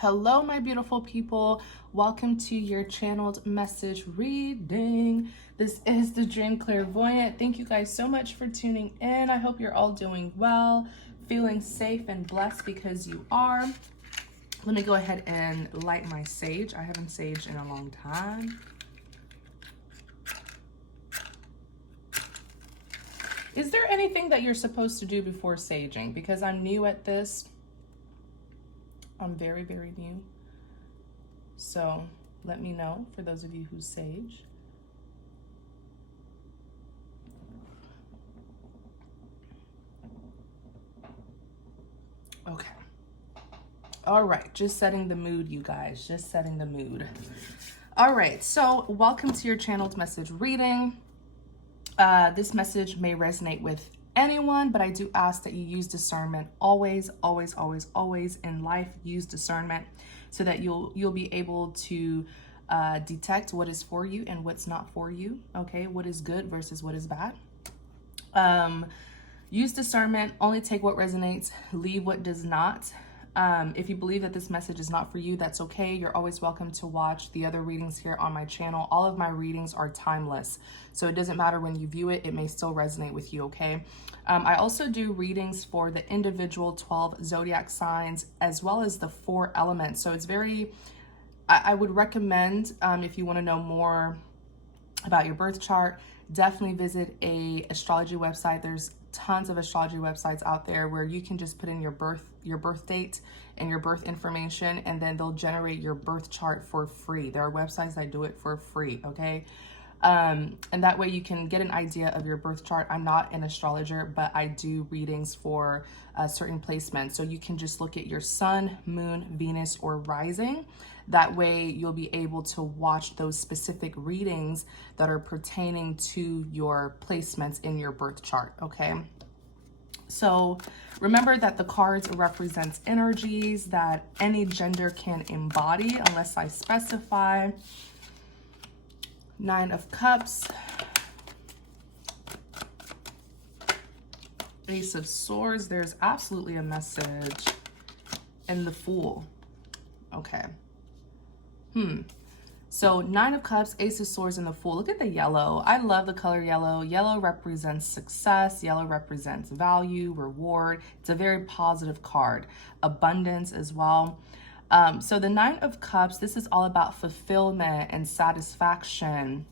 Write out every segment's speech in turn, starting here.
Hello, my beautiful people. Welcome to your channeled message reading. This is the Dream Clairvoyant. Thank you guys so much for tuning in. I hope you're all doing well, feeling safe and blessed because you are. Let me go ahead and light my sage. I haven't saged in a long time. Is there anything that you're supposed to do before saging? Because I'm new at this. I'm very, very new. So let me know for those of you who sage. Okay. All right, just setting the mood, you guys, just setting the mood. All right, so welcome to your channeled message reading. This message may resonate with anyone, but I do ask that you use discernment always, always, always, always in life. Use discernment so that you'll be able to detect what is for you and what's not for you. Okay, what is good versus what is bad. Use discernment. Only take what resonates. Leave what does not. If you believe that this message is not for you, that's okay. You're always welcome to watch the other readings here on my channel. All of my readings are timeless, so it doesn't matter when you view it, it may still resonate with you, okay? I also do readings for the individual 12 zodiac signs as well as the 4 elements. So it's very, I would recommend, if you want to know more about your birth chart, definitely visit a astrology website. There's tons of astrology websites out there where you can just put in your birth date and your birth information, and then they'll generate your birth chart for free. There are websites that do it for free, okay? And that way you can get an idea of your birth chart. I'm not an astrologer, but I do readings for certain placements. So you can just look at your sun, moon, Venus, or rising. That way you'll be able to watch those specific readings that are pertaining to your placements in your birth chart, okay? So remember that the cards represents energies that any gender can embody unless I specify. 9 of Cups, Ace of Swords. There's absolutely a message. And the Fool. Okay. So 9 of Cups, Ace of Swords, and the Fool. Look at the yellow. I love the color yellow. Yellow represents success. Yellow represents value, reward. It's a very positive card. Abundance as well. So the 9 of Cups, this is all about fulfillment and satisfaction.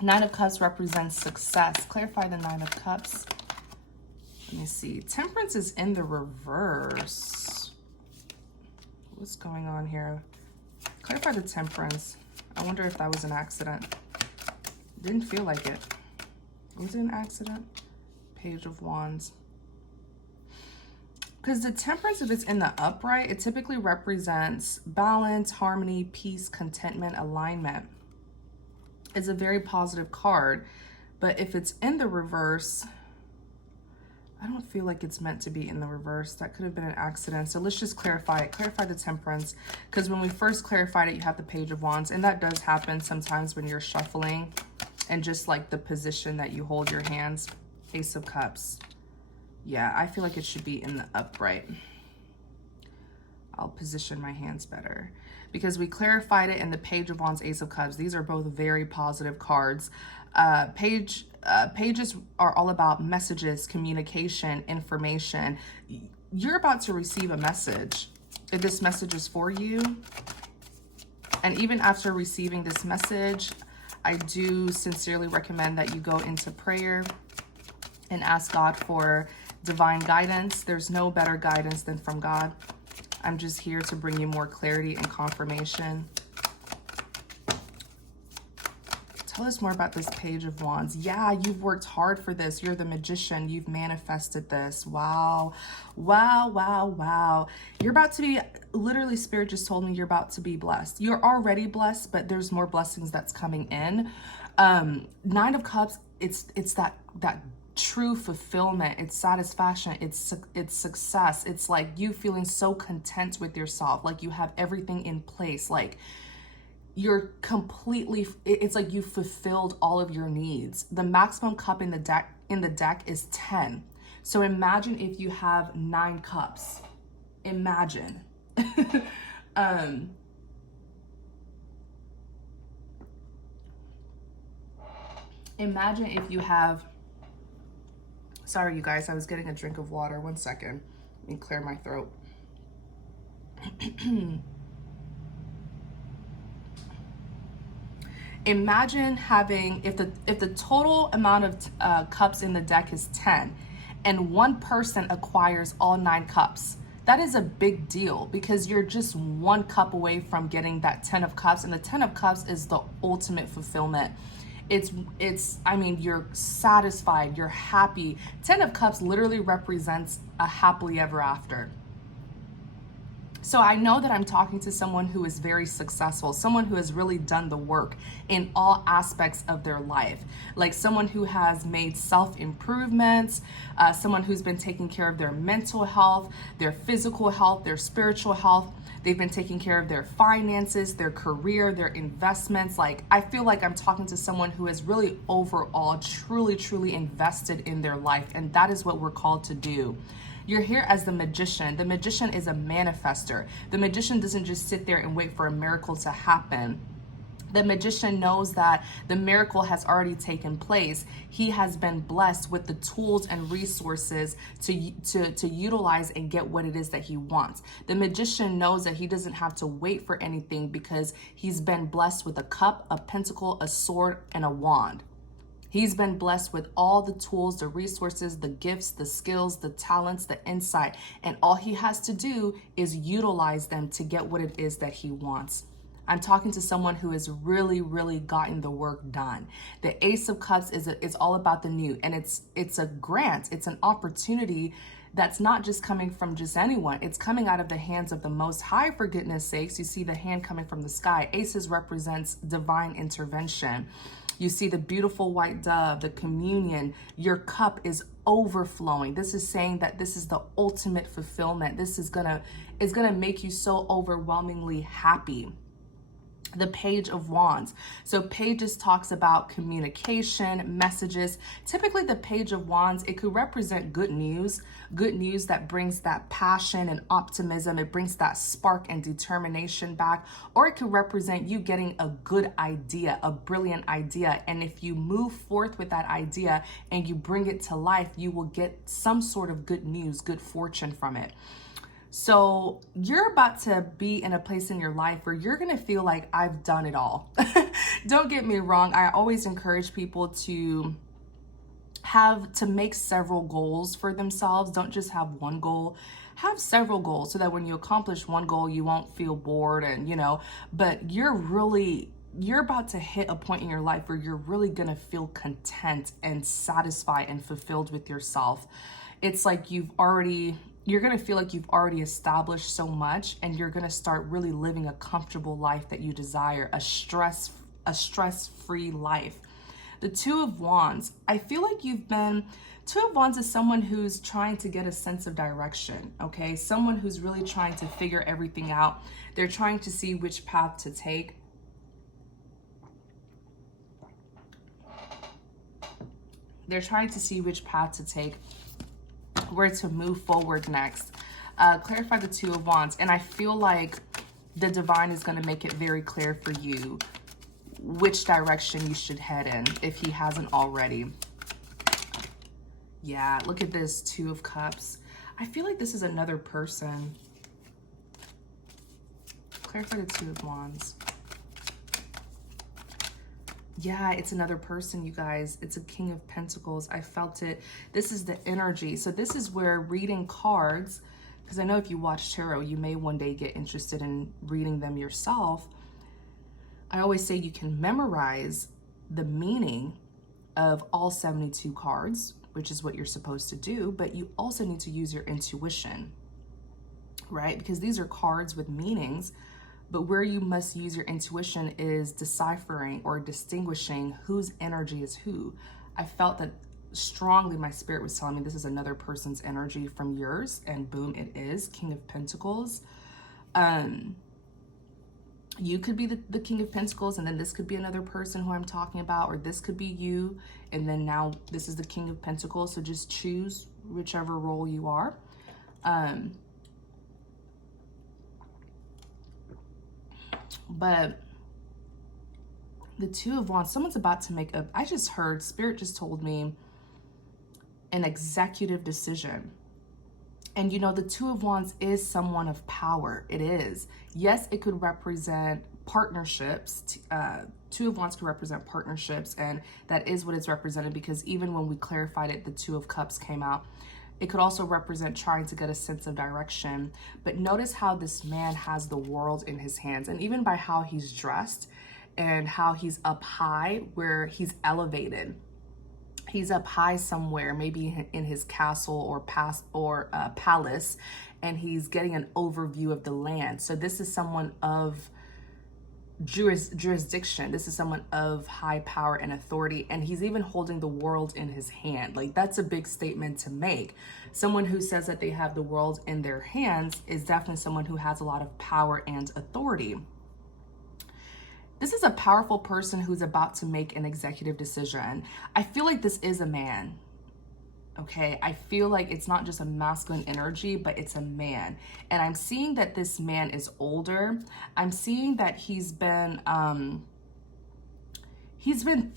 9 of Cups represents success. Clarify the 9 of Cups. Let me see. Temperance is in the reverse. What's going on here? Clarify the Temperance. I wonder if that was an accident. Didn't feel like it. Was it an accident? Page of Wands. Because the Temperance, if it's in the upright, it typically represents balance, harmony, peace, contentment, alignment. It's a very positive card. But if it's in the reverse, I don't feel like it's meant to be in the reverse. That could have been an accident. So let's just clarify it. Clarify the Temperance. Because when we first clarified it, you have the Page of Wands. And that does happen sometimes when you're shuffling. And just like the position that you hold your hands. Ace of Cups. Yeah, I feel like it should be in the upright. I'll position my hands better. Because we clarified it in the Page of Wands, Ace of Cups. These are both very positive cards. Pages are all about messages, communication, information. You're about to receive a message. If this message is for you, and even after receiving this message, I do sincerely recommend that you go into prayer and ask God for divine guidance. There's no better guidance than from God. I'm just here to bring you more clarity and confirmation. Tell us more about this Page of Wands. Yeah, you've worked hard for this. You're the magician. You've manifested this. Wow. Wow, wow, wow. You're about to be, literally Spirit just told me you're about to be blessed. You're already blessed, but there's more blessings that's coming in. 9 of Cups, it's that true fulfillment. It's satisfaction. It's success. It's like you feeling so content with yourself. Like you have everything in place. Like you're completely, it's like you fulfilled all of your needs. The maximum cup in the deck is 10. So imagine if you have 9 cups. Imagine. Imagine if you have, sorry you guys, I was getting a drink of water. 1 second. Let me clear my throat. Imagine having, if the total amount of cups in the deck is 10 and one person acquires all 9 cups, that is a big deal because you're just 1 cup away from getting that 10 of cups, and the 10 of cups is the ultimate fulfillment. I mean, you're satisfied, you're happy. 10 of cups literally represents a happily ever after. So I know that I'm talking to someone who is very successful, someone who has really done the work in all aspects of their life, like someone who has made self-improvements, someone who's been taking care of their mental health, their physical health, their spiritual health. They've been taking care of their finances, their career, their investments. Like, I feel like I'm talking to someone who has really overall truly invested in their life, and that is what we're called to do. You're here as the magician. The magician is a manifester. The magician doesn't just sit there and wait for a miracle to happen. The magician knows that the miracle has already taken place. He has been blessed with the tools and resources to utilize and get what it is that he wants. The magician knows that he doesn't have to wait for anything because he's been blessed with a cup, a pentacle, a sword, and a wand. He's been blessed with all the tools, the resources, the gifts, the skills, the talents, the insight, and all he has to do is utilize them to get what it is that he wants. I'm talking to someone who has really gotten the work done. The Ace of Cups is all about the new, and it's a grant, it's an opportunity that's not just coming from just anyone. It's coming out of the hands of the Most High, for goodness sakes. You see the hand coming from the sky. Aces represents divine intervention. You see the beautiful white dove, the communion. Your cup is overflowing. This is saying that this is the ultimate fulfillment. This is gonna make you so overwhelmingly happy. The Page of Wands. So pages talks about communication, messages. Typically the Page of Wands, it could represent good news that brings that passion and optimism. It brings that spark and determination back. Or it could represent you getting a good idea, a brilliant idea. And if you move forth with that idea and you bring it to life, you will get some sort of good news, good fortune from it. So you're about to be in a place in your life where you're going to feel like I've done it all. Don't get me wrong. I always encourage people to make several goals for themselves. Don't just have one goal. Have several goals so that when you accomplish one goal, you won't feel bored and, but you're about to hit a point in your life where you're really going to feel content and satisfied and fulfilled with yourself. It's like you're going to feel like you've already established so much, and you're going to start really living a comfortable life that you desire, a stress-free life. The Two of Wands, I feel like Two of Wands is someone who's trying to get a sense of direction, okay? Someone who's really trying to figure everything out. They're trying to see which path to take. Where to move forward next. Clarify the Two of Wands. And I feel like the divine is going to make it very clear for you which direction you should head in if he hasn't already. Yeah, look at this Two of Cups. I feel like this is another person. Clarify the Two of Wands. Yeah, it's another person, you guys. It's a King of Pentacles. I felt it. This is the energy. So this is where reading cards, because I know if you watch tarot, you may one day get interested in reading them yourself. I always say you can memorize the meaning of all 72 cards, which is what you're supposed to do, but you also need to use your intuition, right? Because these are cards with meanings. But where you must use your intuition is deciphering or distinguishing whose energy is who. I felt that strongly. My spirit was telling me this is another person's energy from yours, and boom, it is. King of Pentacles. You could be the King of Pentacles, and then this could be another person who I'm talking about, or this could be you, and then now this is the King of Pentacles. So just choose whichever role you are. But the Two of Wands, someone's about to make a, I just heard, Spirit just told me, an executive decision. And you know, the Two of Wands is someone of power. It is. Yes, it could represent partnerships. Two of Wands could represent partnerships, and that is what it's represented, because even when we clarified it, the Two of Cups came out. It could also represent trying to get a sense of direction. But notice how this man has the world in his hands, and even by how he's dressed and how he's up high, where he's elevated. He's up high somewhere, maybe in his castle or palace, and he's getting an overview of the land. So this is someone of jurisdiction. This is someone of high power and authority, and he's even holding the world in his hand. Like, that's a big statement to make. Someone who says that they have the world in their hands is definitely someone who has a lot of power and authority. This is a powerful person who's about to make an executive decision. I feel like this is a man. Okay, I feel like it's not just a masculine energy, but it's a man. And I'm seeing that this man is older. I'm seeing that he's been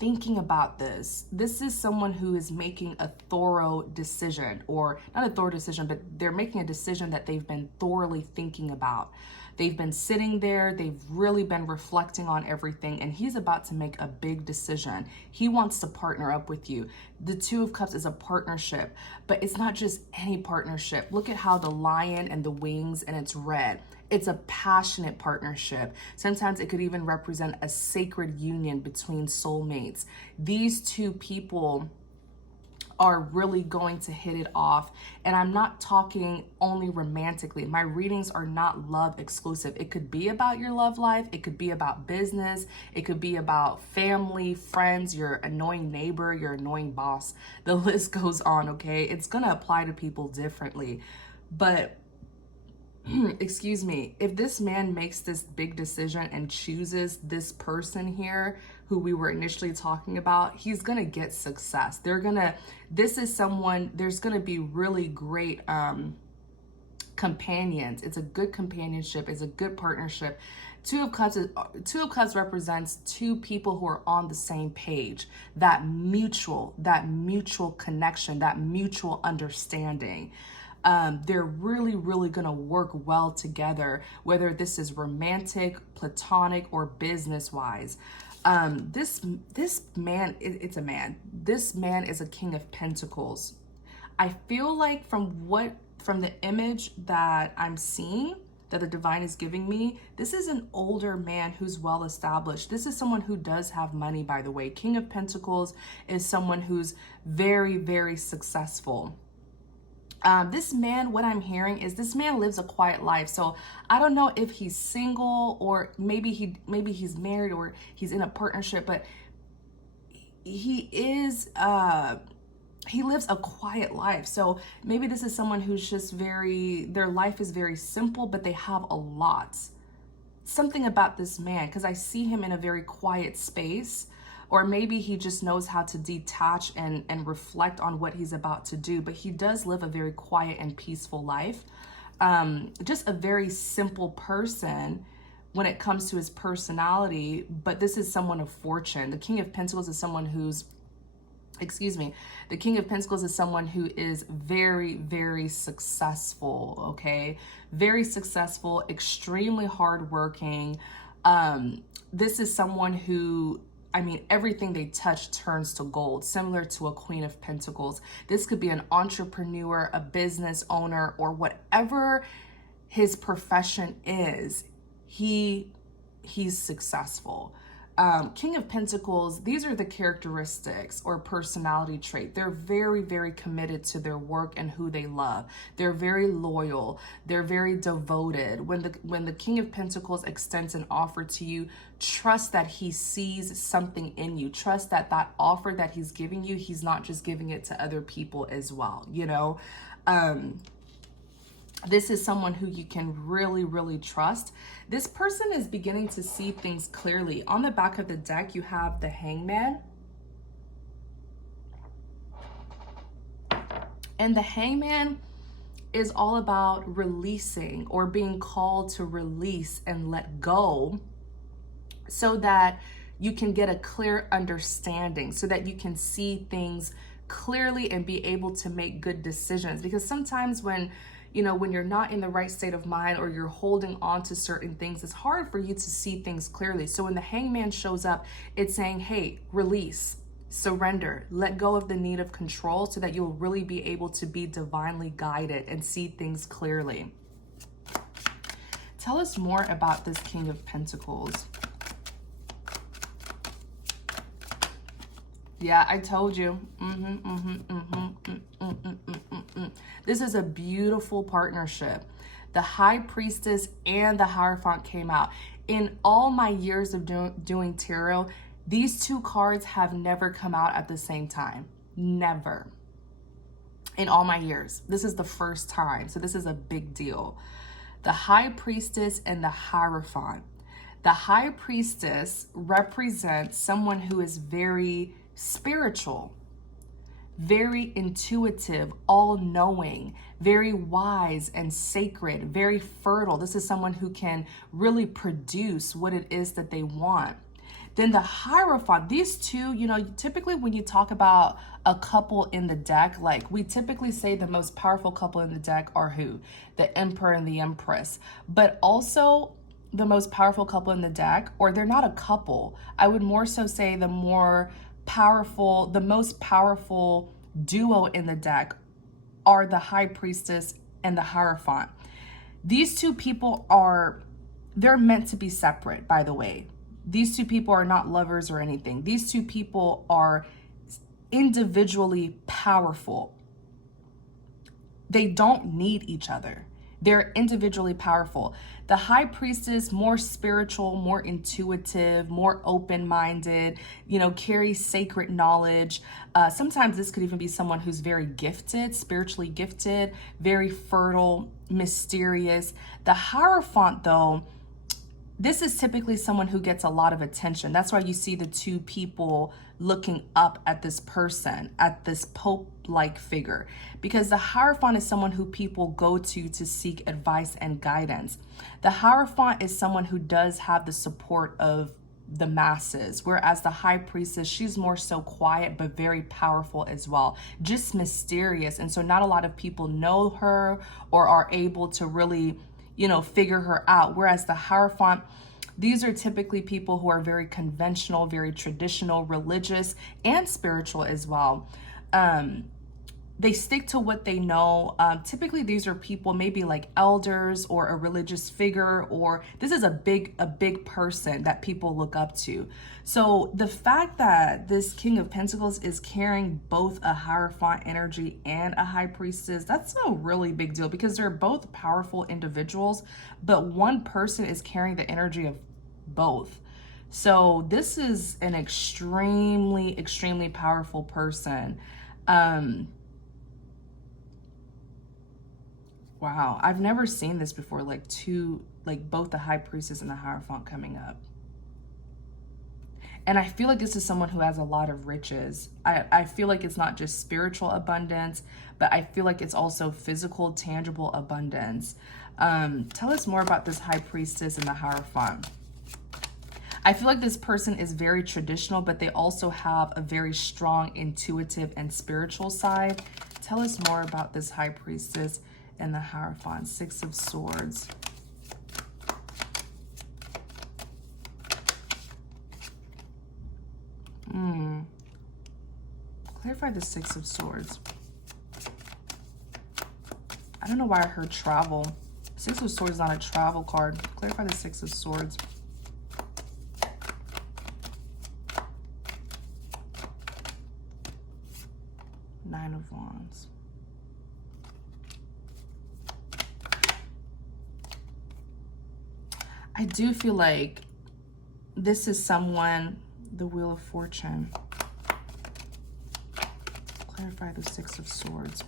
thinking about this. This is someone who is making a thorough decision, or not a thorough decision, but they're making a decision that they've been thoroughly thinking about. They've been sitting there, they've really been reflecting on everything, and he's about to make a big decision. He wants to partner up with you. The Two of Cups is a partnership, but it's not just any partnership. Look at how the lion and the wings, and it's red. It's a passionate partnership. Sometimes it could even represent a sacred union between soulmates. These two people are really going to hit it off. And I'm not talking only romantically. My readings are not love exclusive. It could be about your love life. It could be about business. It could be about family, friends, your annoying neighbor, your annoying boss. The list goes on, okay? It's gonna apply to people differently. But excuse me, if this man makes this big decision and chooses this person here who we were initially talking about, he's gonna get success. This is someone, there's gonna be really great companions. It's a good companionship, it's a good partnership. Two of Cups represents two people who are on the same page, that mutual connection, that mutual understanding. They're really, really going to work well together, whether this is romantic, platonic, or business-wise. This man, it's a man. This man is a King of Pentacles. I feel like from the image that I'm seeing, that the divine is giving me, this is an older man who's well established. This is someone who does have money, by the way. King of Pentacles is someone who's very, very successful. This man, what I'm hearing is this man lives a quiet life. So I don't know if he's single, or maybe he's married, or he's in a partnership, but he lives a quiet life. So maybe this is someone who's just their life is very simple, but they have a lot. Something about this man, because I see him in a very quiet space. Or maybe he just knows how to detach and reflect on what he's about to do. But he does live a very quiet and peaceful life. Just a very simple person when it comes to his personality. But this is someone of fortune. The King of Pentacles is someone who's, the King of Pentacles is someone who is very, very successful, okay? Very successful, extremely hardworking. This is someone who, everything they touch turns to gold, similar to a Queen of Pentacles. This could be an entrepreneur, a business owner, or whatever his profession is. He's successful. King of Pentacles, these are the characteristics or personality trait. They're very, very committed to their work and who they love. They're very loyal. They're very devoted. When the King of Pentacles extends an offer to you, trust that he sees something in you. Trust that that offer that he's giving you, he's not just giving it to other people as well, you know? This is someone who you can really, really trust. This person is beginning to see things clearly. On the back of the deck, you have the Hangman. And the Hangman is all about releasing, or being called to release and let go so that you can get a clear understanding, so that you can see things clearly and be able to make good decisions. Because sometimes when you're not in the right state of mind, or you're holding on to certain things, it's hard for you to see things clearly. So when the Hangman shows up, it's saying, hey, release, surrender, let go of the need of control, so that you'll really be able to be divinely guided and see things clearly. Tell us more about this King of Pentacles. Yeah, I told you. This is a beautiful partnership. The High Priestess and the Hierophant came out. In all my years of doing tarot, these two cards have never come out at the same time. Never. In all my years. This is the first time. So this is a big deal. The High Priestess and the Hierophant. The High Priestess represents someone who is very spiritual, very intuitive, all-knowing, very wise and sacred, very fertile. This is someone who can really produce what it is that they want. Then the Hierophant, these two, typically when you talk about a couple in the deck, like we typically say the most powerful couple in the deck are who? The Emperor and the Empress. But also the most powerful couple in the deck, or they're not a couple, I would more so say the most powerful duo in the deck are the High Priestess and the Hierophant. These two people they're meant to be separate, by the way. These two people are not lovers or anything. These two people are individually powerful. They don't need each other. They're individually powerful. The High Priestess, more spiritual, more intuitive, more open-minded, carries sacred knowledge. Sometimes this could even be someone who's very gifted, spiritually gifted, very fertile, mysterious. The Hierophant, though, this is typically someone who gets a lot of attention. That's why you see the two people looking up at this person, at this Pope-like figure, because the Hierophant is someone who people go to seek advice and guidance. The Hierophant is someone who does have the support of the masses, whereas the High Priestess, she's more so quiet but very powerful as well, just mysterious. And so not a lot of people know her or are able to really figure her out. Whereas the Hierophant, these are typically people who are very conventional, very traditional, religious, and spiritual as well. They stick to what they know. Typically, these are people maybe like elders or a religious figure, or this is a big person that people look up to. So the fact that this King of Pentacles is carrying both a Hierophant energy and a High Priestess, that's a really big deal, because they're both powerful individuals, but one person is carrying the energy of both. So this is an extremely powerful person. Wow, I've never seen this before, like both the High Priestess and the Hierophant coming up. And I feel like this is someone who has a lot of riches. I feel like it's not just spiritual abundance, but I feel like it's also physical, tangible abundance. Tell us more about this High Priestess and the Hierophant. I feel like this person is very traditional, but they also have a very strong intuitive and spiritual side. Tell us more about this High Priestess and the Hierophant. Six of Swords. Clarify the Six of Swords. I don't know why I heard travel. Six of Swords is not a travel card. Clarify the Six of Swords. Nine of Wands. I do feel like this is someone, the Wheel of Fortune. Clarify the Six of Swords.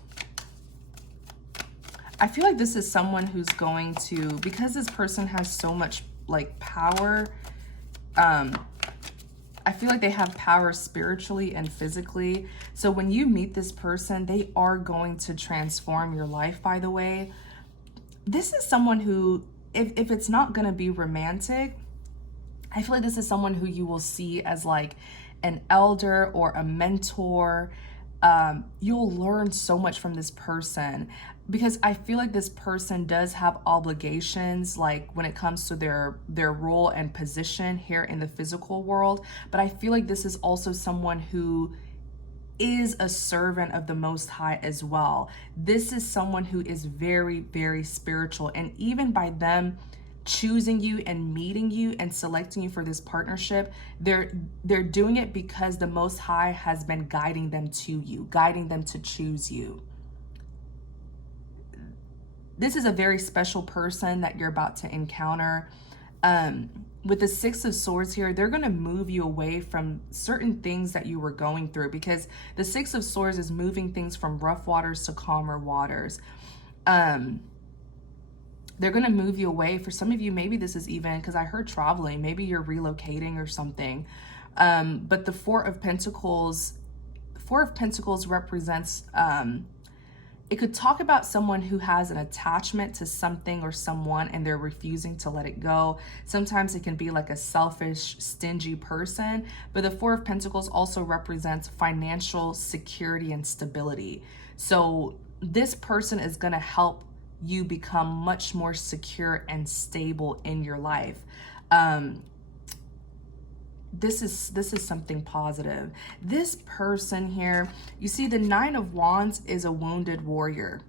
I feel like this is someone who's going to, because this person has so much like power, I feel like they have power spiritually and physically. So when you meet this person, they are going to transform your life, by the way. This is someone who, if it's not going to be romantic, I feel like this is someone who you will see as like an elder or a mentor. You'll learn so much from this person, because I feel like this person does have obligations, like when it comes to their role and position here in the physical world. But I feel like this is also someone who is a servant of the Most High as well. This is someone who is very, very spiritual. And even by them choosing you and meeting you and selecting you for this partnership, they're doing it because the Most High has been guiding them to you, guiding them to choose you. This is a very special person that you're about to encounter. With the Six of Swords here, they're going to move you away from certain things that you were going through, because the Six of Swords is moving things from rough waters to calmer waters. They're going to move you away. For some of you, maybe this is even, because I heard traveling, maybe you're relocating or something. But the Four of Pentacles represents, it could talk about someone who has an attachment to something or someone and they're refusing to let it go. Sometimes it can be like a selfish, stingy person. But the Four of Pentacles also represents financial security and stability. So this person is going to help you become much more secure and stable in your life. This is something positive. This person here, you see the Nine of Wands is a wounded warrior.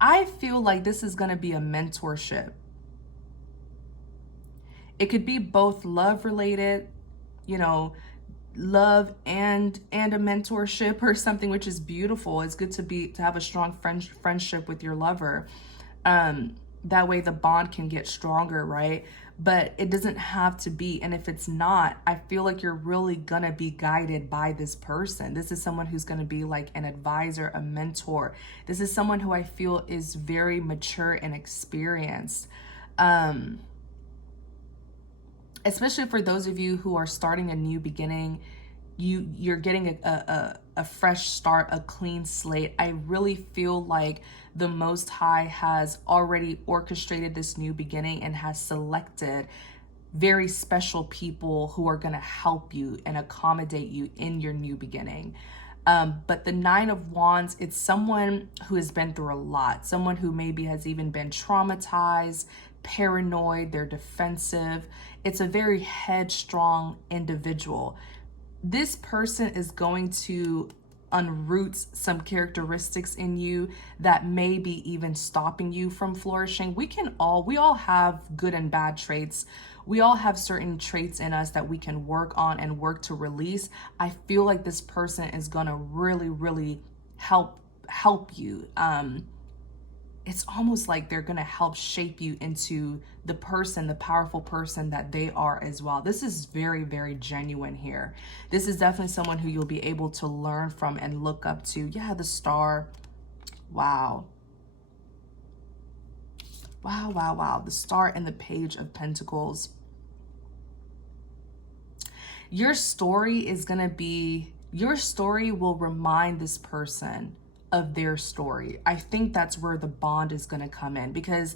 I feel like this is going to be a mentorship. It could be both love related, you know, love and a mentorship or something, which is beautiful. It's good to have a strong friendship with your lover. That way the bond can get stronger, right? But it doesn't have to be. And if it's not, I feel like you're really gonna be guided by this person. This is someone who's gonna be like an advisor, a mentor. This is someone who I feel is very mature and experienced. Especially for those of you who are starting a new beginning, you're getting a fresh start, a clean slate. I really feel like the Most High has already orchestrated this new beginning and has selected very special people who are going to help you and accommodate you in your new beginning. But the Nine of Wands, it's someone who has been through a lot, someone who maybe has even been traumatized, paranoid, they're defensive. It's a very headstrong individual. This person is going to unroot some characteristics in you that may be even stopping you from flourishing. We all have good and bad traits. We all have certain traits in us that we can work on and work to release. I feel like this person is gonna really, really help you. It's almost like they're going to help shape you into the person, the powerful person that they are as well. This is very, very genuine here. This is definitely someone who you'll be able to learn from and look up to. Yeah, the Star. Wow. Wow, wow, wow. The Star and the Page of Pentacles. Your story will remind this person of their story. I think that's where the bond is going to come in, because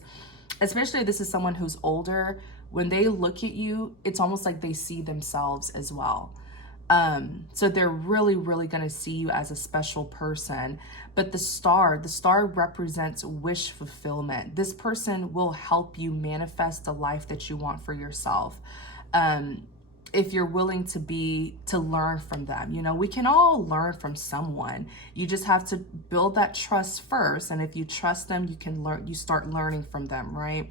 especially if this is someone who's older, when they look at you, it's almost like they see themselves as well. So they're really, really going to see you as a special person. But the star represents wish fulfillment. This person will help you manifest the life that you want for yourself. If you're willing to learn from them. You know, we can all learn from someone. You just have to build that trust first. And if you trust them, you start learning from them, right?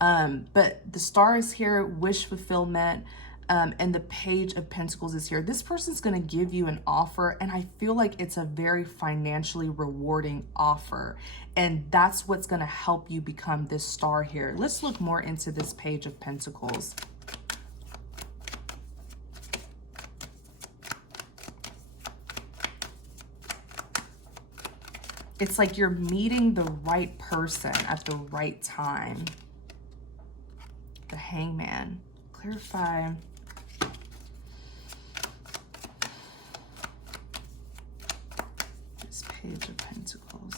But the Star is here, wish fulfillment, and the Page of Pentacles is here. This person's going to give you an offer, and I feel like it's a very financially rewarding offer. And that's what's going to help you become this star here. Let's look more into this Page of Pentacles. It's like you're meeting the right person at the right time. The Hangman. Clarify. This Page of Pentacles.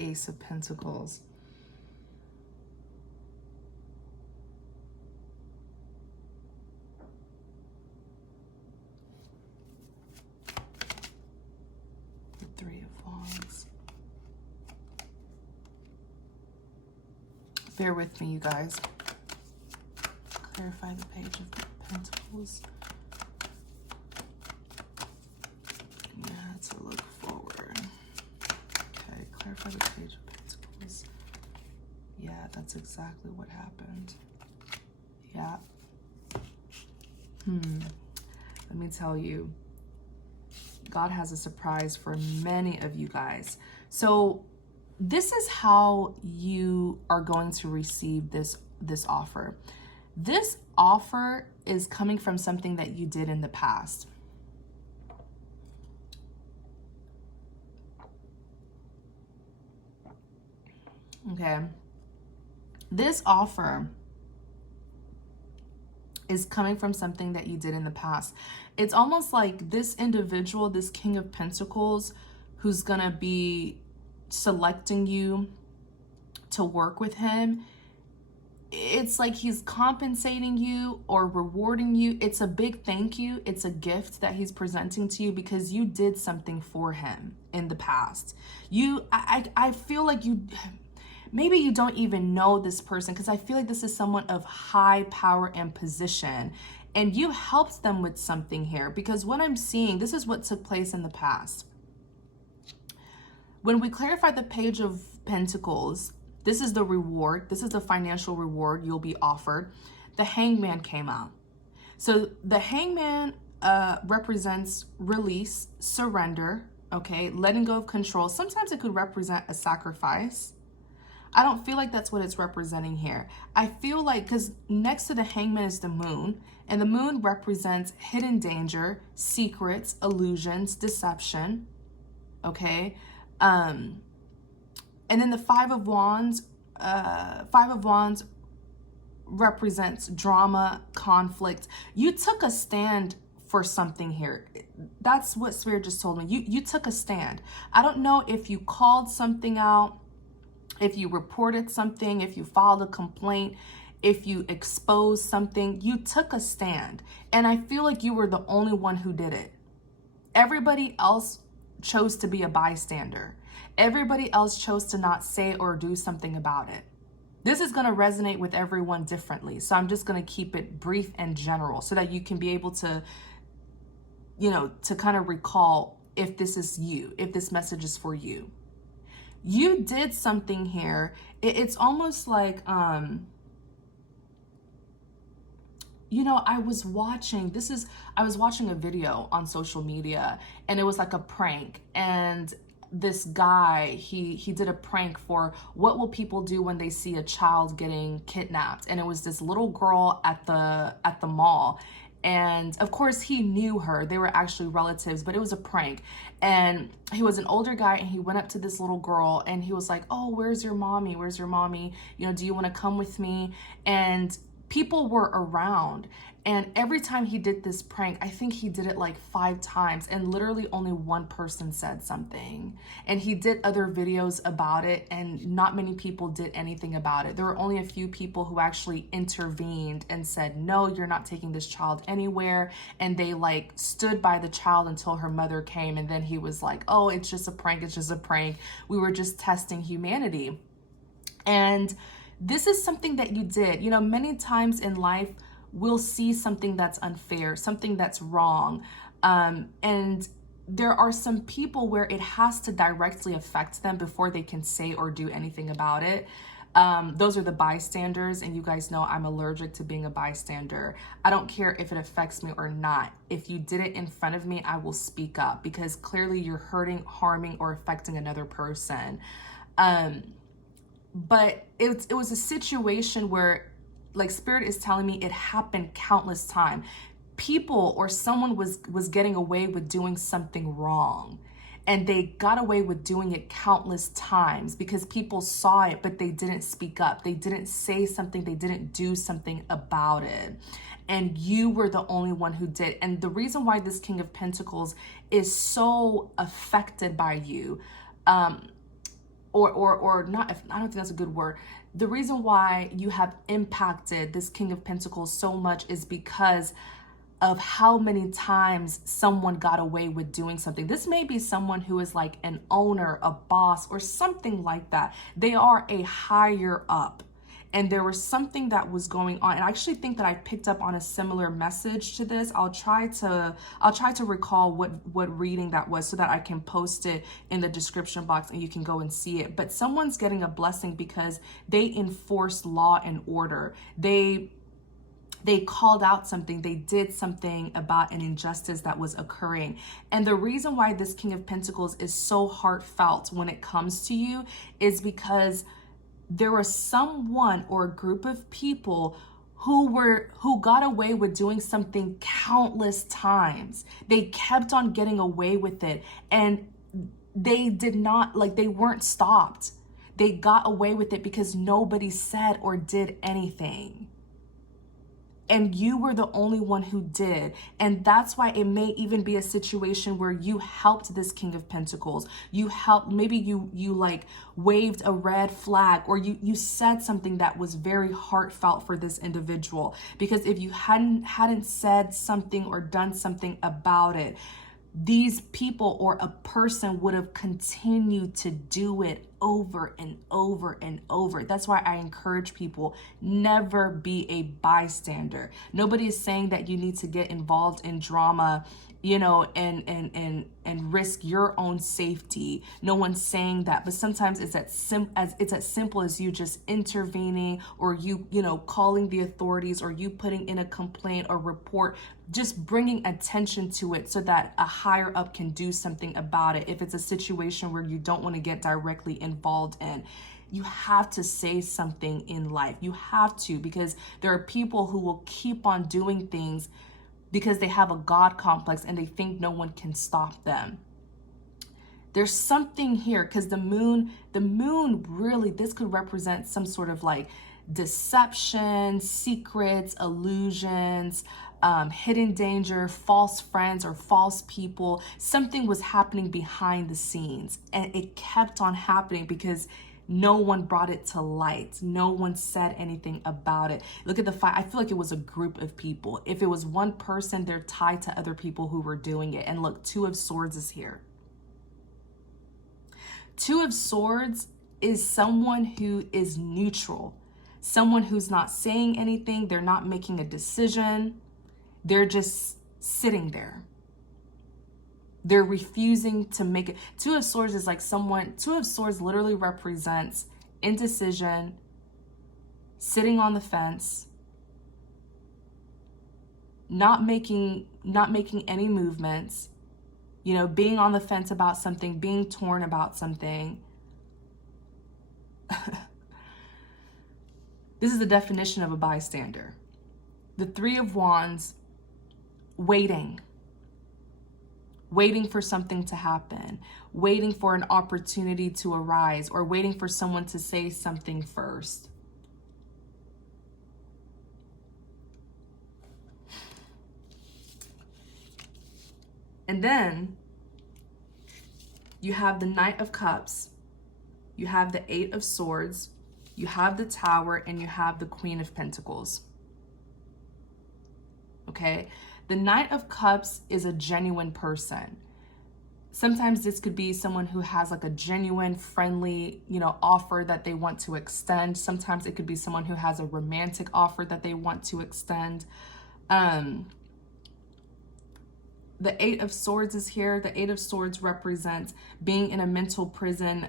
Ace of Pentacles. The Three of Wands. Bear with me, you guys. Clarify the Page of Pentacles. Yeah, to look forward. Okay, clarify the Page of Pentacles. Yeah, that's exactly what happened. Yeah. Let me tell you, God has a surprise for many of you guys. So this is how you are going to receive this offer. This offer is coming from something that you did in the past. Okay. This offer is coming from something that you did in the past. It's almost like this individual, this King of Pentacles, who's gonna be selecting you to work with him, it's like he's compensating you or rewarding you. It's a big thank you. It's a gift that he's presenting to you because you did something for him in the past. I feel like maybe you don't even know this person, because I feel like this is someone of high power and position, and you helped them with something here, because what I'm seeing, this is what took place in the past. When we clarify the Page of Pentacles, this is the reward. This is the financial reward you'll be offered. The Hangman came out. So the Hangman represents release, surrender, okay, letting go of control. Sometimes it could represent a sacrifice. I don't feel like that's what it's representing here. I feel like, because next to the Hangman is the Moon, and the Moon represents hidden danger, secrets, illusions, deception, okay? And then the Five of Wands represents drama, conflict. You took a stand for something here. That's what Spirit just told me. You took a stand. I don't know if you called something out, if you reported something, if you filed a complaint, if you exposed something. You took a stand. And I feel like you were the only one who did it. Everybody else chose to be a bystander. Everybody else chose to not say or do something about it. This is going to resonate with everyone differently. So I'm just going to keep it brief and general so that you can be able to, to kind of recall if this is you, if this message is for you. You did something here. It's almost like, I was watching a video on social media, and it was like a prank, and this guy, he did a prank for what will people do when they see a child getting kidnapped, and it was this little girl at the mall, and of course he knew her. They were actually relatives, but it was a prank. And he was an older guy, and he went up to this little girl, and he was like, "Oh, where's your mommy? Where's your mommy? Do you want to come with me?" And people were around, and every time he did this prank, I think he did it like 5 times, and literally only one person said something. And he did other videos about it, and not many people did anything about it. There were only a few people who actually intervened and said, "No, you're not taking this child anywhere." And they like stood by the child until her mother came, and then he was like, "Oh, it's just a prank, it's just a prank. We were just testing humanity." And this is something that you did. Many times in life, we'll see something that's unfair, something that's wrong. And there are some people where it has to directly affect them before they can say or do anything about it. Those are the bystanders, and you guys know I'm allergic to being a bystander. I don't care if it affects me or not. If you did it in front of me, I will speak up, because clearly you're hurting, harming, or affecting another person. But it was a situation where, like, Spirit is telling me it happened countless times. People or someone was getting away with doing something wrong, and they got away with doing it countless times because people saw it, but they didn't speak up. They didn't say something. They didn't do something about it. And you were the only one who did. And the reason why this King of Pentacles is so affected by you, or not, if I don't think that's a good word. The reason why you have impacted this King of Pentacles so much is because of how many times someone got away with doing something. This may be someone who is like an owner, a boss, or something like that. They are a higher up. And there was something that was going on. And I actually think that I picked up on a similar message to this. I'll try to recall what reading that was so that I can post it in the description box and you can go and see it. But someone's getting a blessing because they enforced law and order. They called out something, they did something about an injustice that was occurring. And the reason why this King of Pentacles is so heartfelt when it comes to you is because there was someone or a group of people who got away with doing something countless times. They kept on getting away with it, and they did not, like, they weren't stopped. They got away with it because nobody said or did anything. And you were the only one who did. And that's why it may even be a situation where you helped this King of Pentacles. You helped, maybe you like waved a red flag, or you said something that was very heartfelt for this individual. Because if you hadn't said something or done something about it, these people or a person would have continued to do it over and over and over. That's why I encourage people, never be a bystander. Nobody is saying that you need to get involved in drama, you know, and risk your own safety. No one's saying that, but sometimes it's as simple as you just intervening, or you know, calling the authorities, or you putting in a complaint or report, just bringing attention to it so that a higher up can do something about it. If it's a situation where you don't want to get directly involved in, you have to say something in life. You have to, because there are people who will keep on doing things because they have a God complex and they think no one can stop them. There's something here, because the moon really, this could represent some sort of like deception, secrets, illusions, hidden danger, false friends or false people. Something was happening behind the scenes, and it kept on happening because no one brought it to light. No one said anything about it. Look at the fight. I feel like it was a group of people. If it was one person, they're tied to other people who were doing it. And look, Two of Swords is here. Two of Swords is someone who is neutral. Someone who's not saying anything. They're not making a decision. They're just sitting there. They're refusing to make it. Two of Swords is like someone, Two of Swords literally represents indecision, sitting on the fence, not making any movements, you know, being on the fence about something, being torn about something. This is the definition of a bystander. The Three of Wands, waiting for something to happen, waiting for an opportunity to arise, or waiting for someone to say something first. And then you have the Knight of Cups, you have the Eight of Swords, you have the Tower, and you have the Queen of Pentacles. Okay? The Knight of Cups is a genuine person. Sometimes this could be someone who has like a genuine, friendly, you know, offer that they want to extend. Sometimes it could be someone who has a romantic offer that they want to extend. The Eight of Swords is here. The Eight of Swords represents being in a mental prison,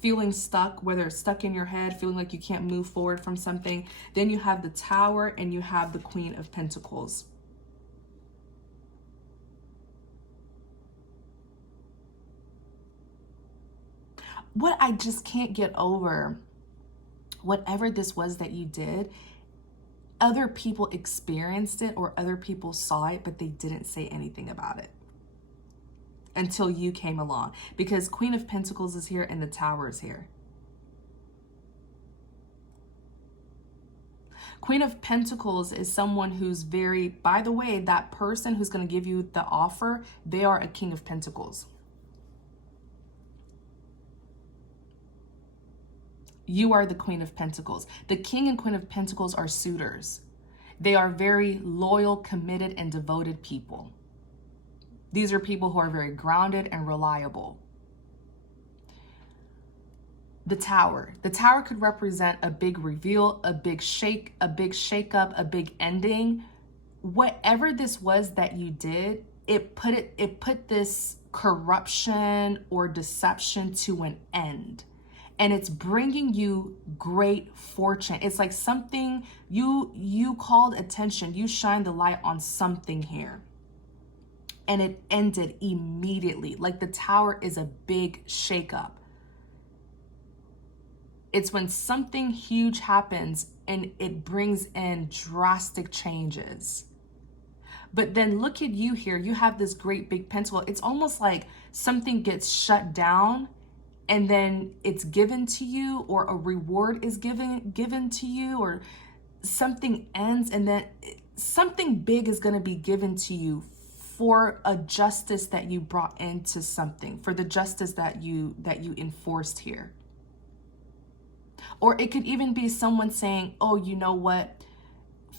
feeling stuck, whether it's stuck in your head, feeling like you can't move forward from something. Then you have the Tower, and you have the Queen of Pentacles. What I just can't get over, whatever this was that you did, other people experienced it or other people saw it, but they didn't say anything about it until you came along, because Queen of Pentacles is here and the Tower is here. Queen of Pentacles is someone who's very, by the way, that person who's going to give you the offer, they are a King of Pentacles. You are the Queen of Pentacles. The King and Queen of Pentacles are suitors. They are very loyal, committed, and devoted people. These are people who are very grounded and reliable. The Tower. The Tower could represent a big reveal, a big shake-up, a big ending. Whatever this was that you did, it put this corruption or deception to an end. And it's bringing you great fortune. It's like something you called attention, you shined the light on something here. And it ended immediately. Like the Tower is a big shakeup. It's when something huge happens and it brings in drastic changes. But then look at you here. You have this great big pentacle. It's almost like something gets shut down and then it's given to you, or a reward is given to you, or something ends and then something big is going to be given to you for a justice that you brought into something, for the justice that you enforced here. Or it could even be someone saying, oh, you know what?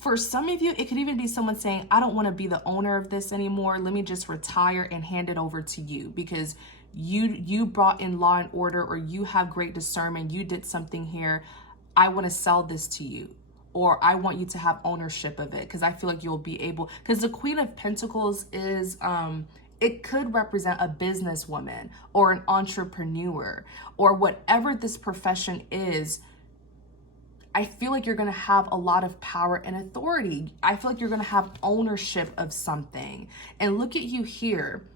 For some of you, it could even be someone saying, I don't want to be the owner of this anymore. Let me just retire and hand it over to you, because you brought in law and order, or you have great discernment. You did something here. I want to sell this to you, or I want you to have ownership of it, because I feel like you'll be able, because the Queen of Pentacles is, it could represent a businesswoman or an entrepreneur or whatever this profession is. I feel like you're going to have a lot of power and authority. I feel like you're going to have ownership of something. And look at you here.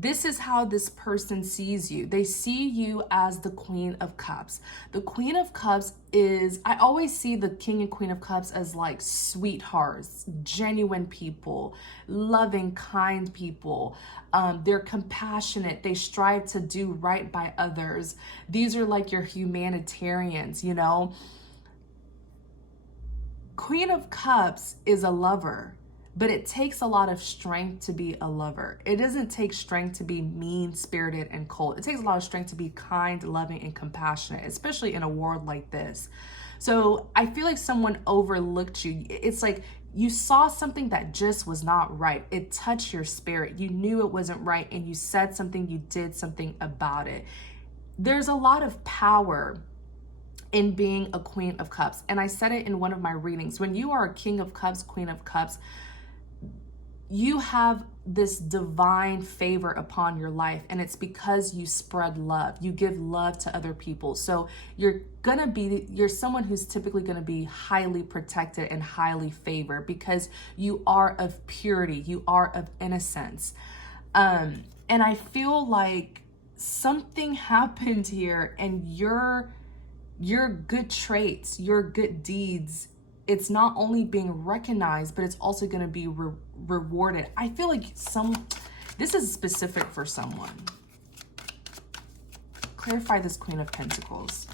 This is how this person sees you. They see you as the Queen of Cups. The Queen of Cups is, I always see the King and Queen of Cups as like sweethearts, genuine people, loving, kind people. They're compassionate. They strive to do right by others. These are like your humanitarians, you know. Queen of Cups is a lover, but it takes a lot of strength to be a lover. It doesn't take strength to be mean-spirited and cold. It takes a lot of strength to be kind, loving, and compassionate, especially in a world like this. So I feel like someone overlooked you. It's like you saw something that just was not right. It touched your spirit. You knew it wasn't right, and you said something, you did something about it. There's a lot of power in being a Queen of Cups. And I said it in one of my readings. When you are a King of Cups, Queen of Cups, you have this divine favor upon your life, and it's because you spread love. You give love to other people. So you're someone who's typically going to be highly protected and highly favored, because you are of purity, you are of innocence. And I feel like something happened here, and your good traits, your good deeds, it's not only being recognized, but it's also going to be rewarded. I feel like this is specific for someone. Clarify this Queen of Pentacles.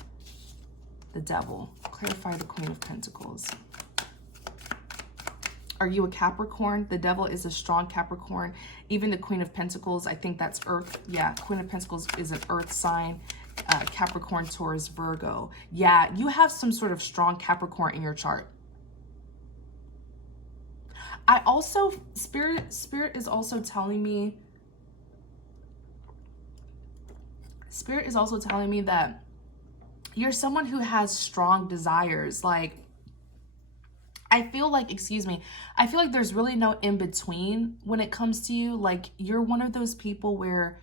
The Devil. Clarify the Queen of Pentacles. Are you a Capricorn? The Devil is a strong Capricorn. Even the Queen of Pentacles, I think that's Earth. Yeah, Queen of Pentacles is an Earth sign. Capricorn, Taurus, Virgo. Yeah, you have some sort of strong Capricorn in your chart. I also, Spirit is also telling me, that you're someone who has strong desires. Like, I feel like there's really no in between when it comes to you. Like, you're one of those people where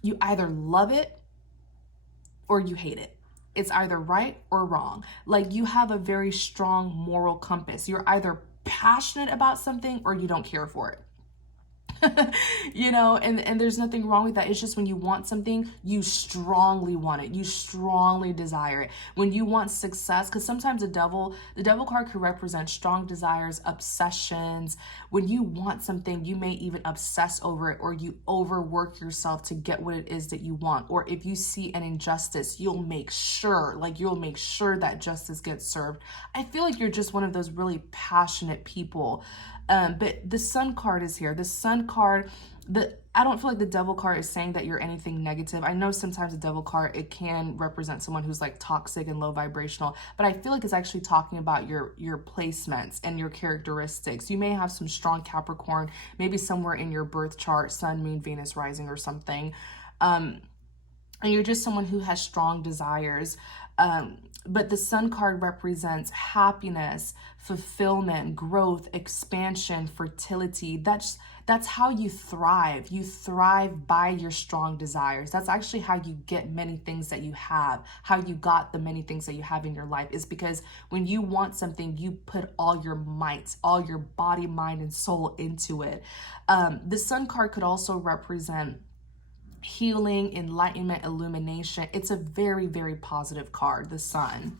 you either love it or you hate it. It's either right or wrong. Like, you have a very strong moral compass. You're either passionate about something or you don't care for it. You know, and there's nothing wrong with that. It's just when you want something, you strongly want it. You strongly desire it. When you want success, because sometimes the devil card could represent strong desires, obsessions. When you want something, you may even obsess over it, or you overwork yourself to get what it is that you want. Or if you see an injustice, you'll make sure that justice gets served. I feel like you're just one of those really passionate people. But the Sun card is here. The Sun card, I don't feel like the devil card is saying that you're anything negative. I know sometimes the devil card, it can represent someone who's like toxic and low vibrational, but I feel like it's actually talking about your placements and your characteristics. You may have some strong Capricorn, maybe somewhere in your birth chart, Sun, Moon, Venus, Rising or something. And you're just someone who has strong desires. But the Sun card represents happiness, fulfillment, growth, expansion, fertility. That's how you thrive. You thrive by your strong desires. That's actually how you get many things that you have. How you got the many things that you have in your life is because when you want something, you put all your might, all your body, mind, and soul into it. The Sun card could also represent healing, enlightenment, illumination. It's a very, very positive card, the Sun.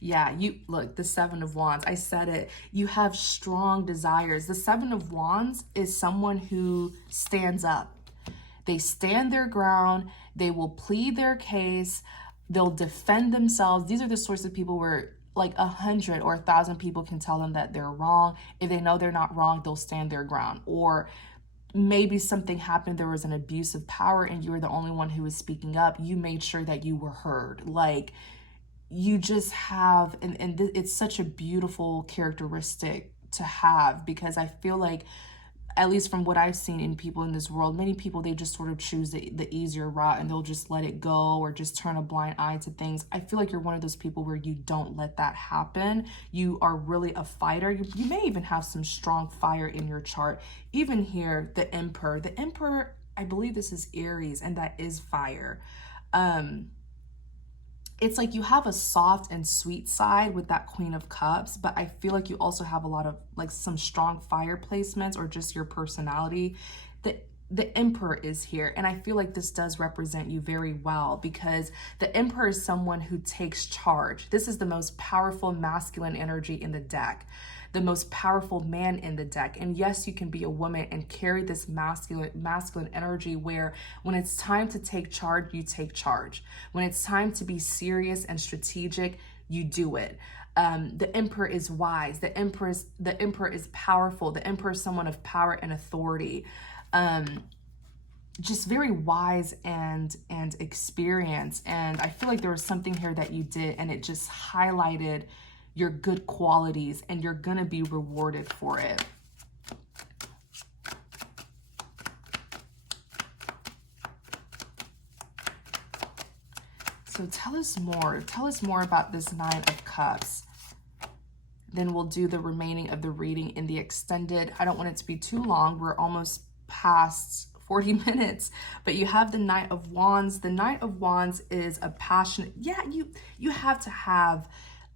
Yeah, you look, the Seven of Wands, I said it. You have strong desires. The Seven of Wands is someone who stands up. They stand their ground. They will plead their case. They'll defend themselves. These are the sorts of people where like 100 or 1,000 people can tell them that they're wrong. If they know they're not wrong, they'll stand their ground. Or maybe something happened, there was an abuse of power and you were the only one who was speaking up. You made sure that you were heard. Like, you just have, and it's such a beautiful characteristic to have, because I feel like, at least from what I've seen in people in this world, many people, they just sort of choose the easier route and they'll just let it go or just turn a blind eye to things. I feel like you're one of those people where you don't let that happen. You are really a fighter. You may even have some strong fire in your chart. Even here, the Emperor. The Emperor, I believe this is Aries, and that is fire. It's like you have a soft and sweet side with that Queen of Cups, but I feel like you also have a lot of like some strong fire placements or just your personality. The Emperor is here, and I feel like this does represent you very well, because the Emperor is someone who takes charge. This is the most powerful masculine energy in the deck, the most powerful man in the deck. And yes, you can be a woman and carry this masculine energy where when it's time to take charge, you take charge. When it's time to be serious and strategic, you do it. The Emperor is wise. The Emperor is powerful. The Emperor is someone of power and authority. Just very wise and experience. And I feel like there was something here that you did, and it just highlighted your good qualities, and you're gonna be rewarded for it. So tell us more about this Nine of Cups. Then we'll do the remaining of the reading in the extended. I don't want it to be too long. We're almost past 40 minutes, but you have the Knight of Wands. The Knight of Wands is a passionate, yeah, you have to have,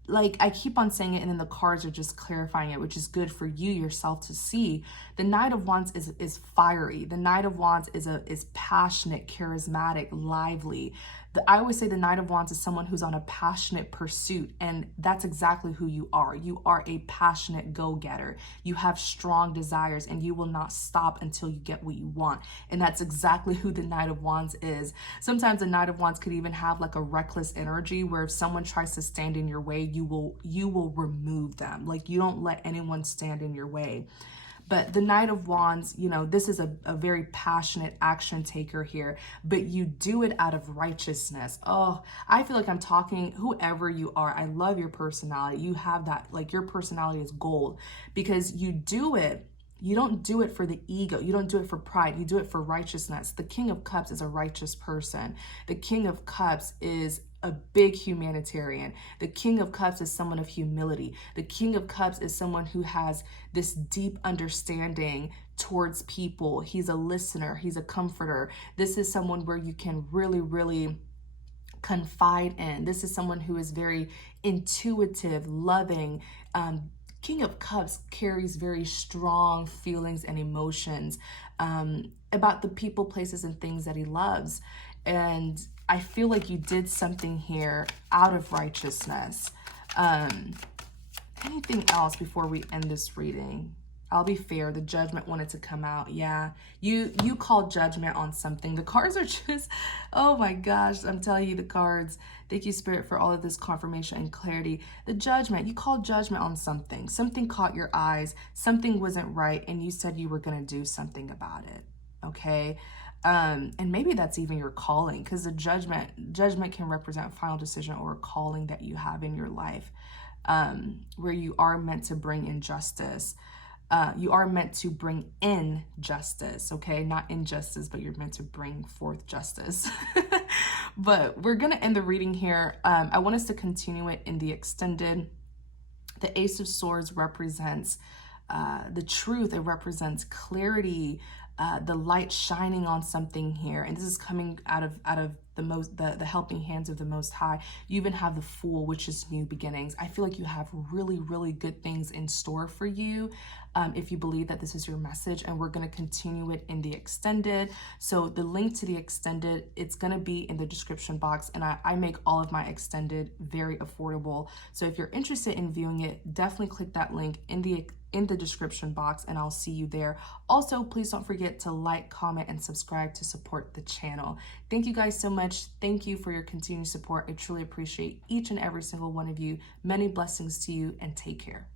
like, I keep on saying it, and then the cards are just clarifying it, which is good for you yourself to see. The Knight of Wands is fiery. The Knight of Wands is passionate, charismatic, lively. I always say the Knight of Wands is someone who's on a passionate pursuit, and that's exactly who you are. You are a passionate go-getter. You have strong desires, and you will not stop until you get what you want. And that's exactly who the Knight of Wands is. Sometimes the Knight of Wands could even have like a reckless energy where if someone tries to stand in your way, you will remove them. Like, you don't let anyone stand in your way. But the Knight of Wands, you know, this is a very passionate action taker here, but you do it out of righteousness. Oh, I feel like I'm talking, whoever you are, I love your personality. You have that, like, your personality is gold, because you do it. You don't do it for the ego. You don't do it for pride. You do it for righteousness. The King of Cups is a righteous person. The King of Cups is a big humanitarian. The King of Cups is someone of humility. The King of Cups is someone who has this deep understanding towards people. He's a listener. He's a comforter. This is someone where you can really, really confide in. This is someone who is very intuitive, loving. King of Cups carries very strong feelings and emotions about the people, places, and things that he loves. And I feel like you did something here out of righteousness. Anything else before we end this reading? I'll be fair. The Judgment wanted to come out. Yeah, you called judgment on something. The cards are just, oh my gosh, I'm telling you, the cards. Thank you, Spirit, for all of this confirmation and clarity. The Judgment, you called judgment on something. Something caught your eyes. Something wasn't right, and you said you were going to do something about it. Okay. And maybe that's even your calling, because the judgment can represent final decision or a calling that you have in your life, where you are meant to bring in justice. You are meant to bring in justice, okay? Not injustice, but you're meant to bring forth justice. But we're going to end the reading here. I want us to continue it in the extended. The Ace of Swords represents the truth. It represents clarity, the light shining on something here. And this is coming out of the helping hands of the Most High. You even have the Fool, which is new beginnings. I feel like you have really, really good things in store for you, if you believe that this is your message. And we're going to continue it in the extended. So the link to the extended, it's going to be in the description box. And I make all of my extended very affordable. So if you're interested in viewing it, definitely click that link in the description box, and I'll see you there. Also, please don't forget to like, comment, and subscribe to support the channel. Thank you guys so much. Thank you for your continued support. I truly appreciate each and every single one of you. Many blessings to you, and take care.